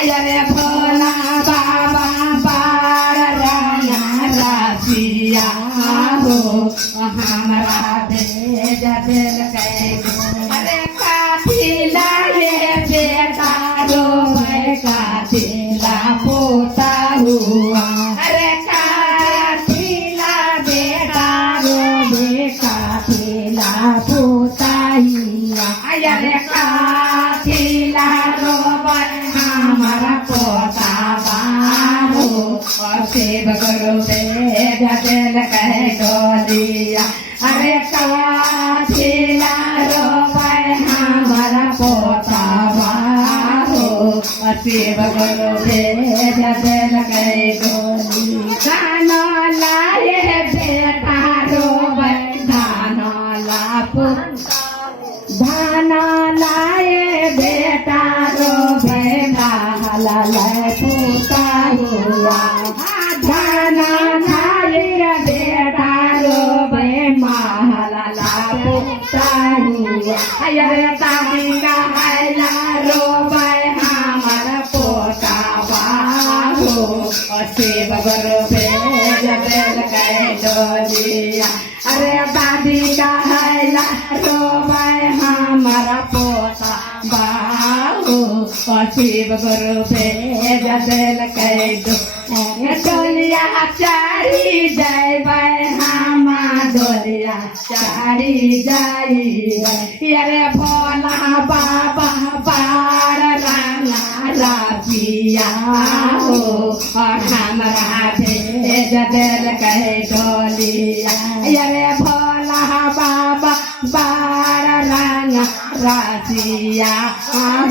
अरे भोला बाबा बारना रासिया हो हमारा भेज दिल गो अरे काथिला ये बेटा रो काथिला पोता हुआ अरे काथिला बेटा रो काथिला पोता हुआ अरे काथिला रो हमारा पोता बाहो और सेब करो भेज दिल डोलिया अरे काथिला रो हमारा पोता बाहो और सेब करो भेज दिल डोली गाना लाए बेटा रो धाना लापो धाना लाए बेटा रो लाए पूता हुआ धाना लाए बेटा रो महला पूता हुआ अरे दादी का हैला रो हमारा पोता बाहो और सेब करो भेज दिल डोलिया अरे दादी का हैला रो हमारा पोता बाहो और सेब करो भेज दिल डोलिया चारी जय हमा डोलिया चारी जय अरे भोला बाबा बारना रासिया हो और हमारा भेज दिल डोलिया अरे भोला बाबा बारना रासिया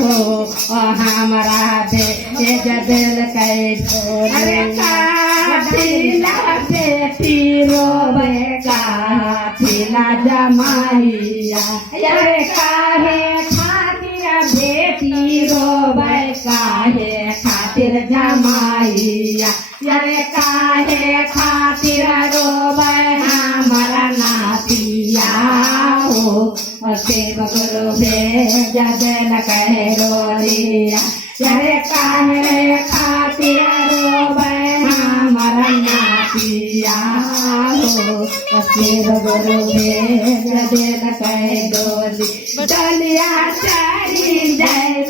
हो हमारा भेज दिल अरे काथिला बेटी रोवे काथिला जमाइया अरे काहे खातिर बेटी रोवे काहे खातिर जमाइया अरे काहे खातिर रोवे हमारा नातिया हो सेब करो भेज दिल डोलिया अरे काहे खातिर रोवे हमारा नातिया हो सेब करो भेज दिल डोली डोलिया चारी जय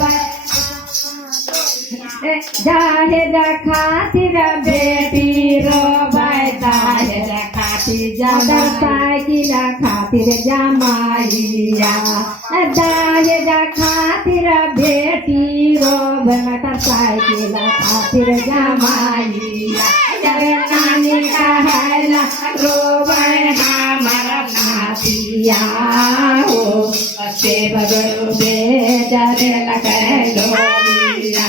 जाहे खातिर बेटी रोवे जाहे खातिर ज्यादा साइकिल खातिर जमाइया जाहे खातिर बेटी रोवे साइकिल खातिर जमाइया अरे नानी का हैला रोवे हमारा नातिया हो सेब करो भेज दिल डोलिया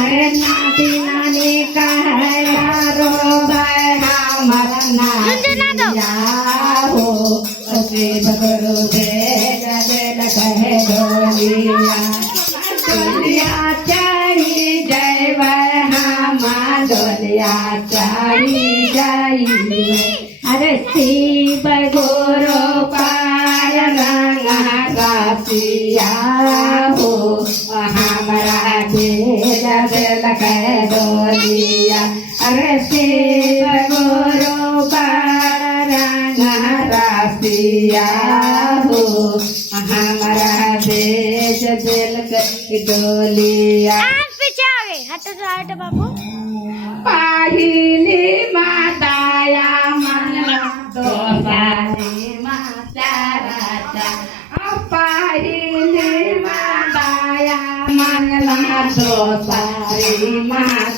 अरे नाती नानी का हैला रोवे हमारा नातिया हो सेब करो भेज दिल डोलिया डोलिया चारी जय हमा डोलिया चारी जय अरे शिव गुरु पारना रासिया हो हमारा भेज दिल डोलिया अरे शिव गुरु पारना रासिया हो हमारा भेज दिल डोलिया पीछे आ गए हट बाबू पाहिली माताया मन दोसारी माता राजा पाहिली माताया मंगला दोसारी माता